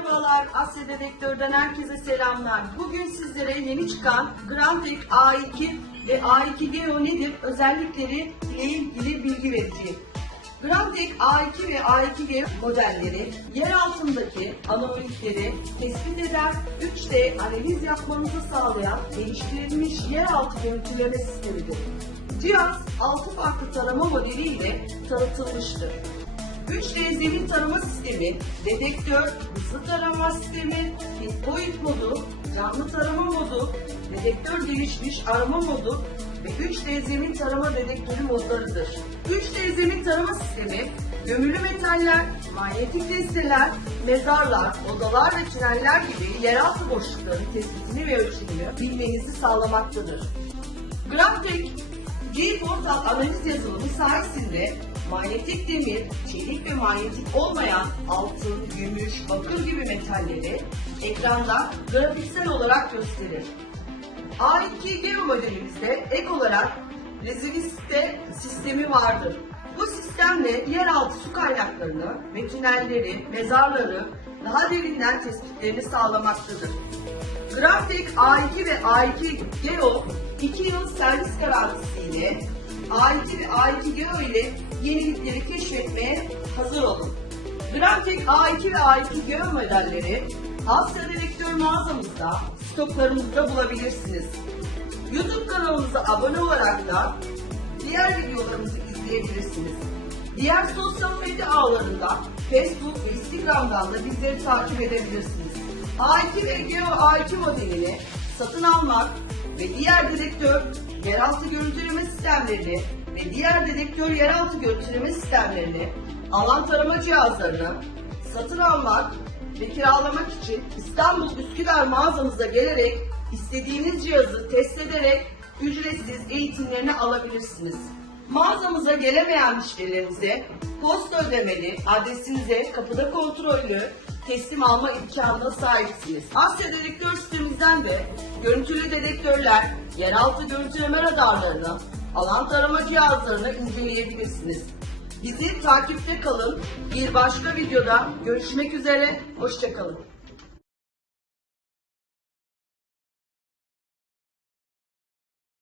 Videodan herkese selamlar. Bugün sizlere yeni çıkan Grandtec A2 ve A2 Geo nedir özellikleri ile ilgili bilgi vereceğim. Grandtec A2 ve A2 Geo modelleri yer altındaki anomalikleri tespit eder, 3D analiz yapmanızı sağlayan geliştirilmiş yeraltı görüntüleme sistemidir. Cihaz 6 farklı tarama modeliyle tanıtılmıştır. 3D zemin tarama sistemi, dedektör, hızlı tarama sistemi, pinpoint modu, canlı tarama modu, dedektör gelişmiş arama modu ve 3D zemin tarama dedektörü modlarıdır. 3D zemin tarama sistemi, gömülü metaller, manyetik desteler, mezarlar, odalar ve tüneller gibi yeraltı boşlukların tespitini ve ölçümünü bilmenizi sağlamaktadır. Graptek G-Portal analiz yazılımı sayesinde manyetik demir, çelik ve manyetik olmayan altın, gümüş, bakır gibi metalleri ekranda grafiksel olarak gösterir. A2 Geo modelimizde ek olarak reziliste sistemi vardır. Bu sistemle yeraltı su kaynaklarını ve tünelleri, mezarları daha derinden tespitlerini sağlamaktadır. Grafik A2 ve A2 Geo 2 yıl servis garantisiyle A2 ve A2 Geo ile yenilikleri keşfetmeye hazır olun. Grafik A2 ve A2 Geo modelleri Asya Direktör mağazamızda stoklarımızda bulabilirsiniz. YouTube kanalımıza abone olarak da diğer videolarımızı izleyebilirsiniz. Diğer sosyal medya ağlarında Facebook ve Instagram'dan da bizleri takip edebilirsiniz. A2 ve Geo A2 modelini satın almak ve diğer dedektör yeraltı görüntüleme sistemlerini ve diğer dedektör yeraltı görüntüleme sistemlerini alan tarama cihazlarını satın almak ve kiralamak için İstanbul Üsküdar mağazamıza gelerek istediğiniz cihazı test ederek ücretsiz eğitimlerini alabilirsiniz. Mağazamıza gelemeyen müşterilerimize posta ödemeli adresinize kapıda kontrollü teslim alma imkanına sahipsiniz. Asya dedektör sitemizden de görüntülü dedektörler, yeraltı görüntüleme radarlarını, alan tarama cihazlarını inceleyebilirsiniz. Bizi takipte kalın. Bir başka videoda görüşmek üzere. Hoşçakalın.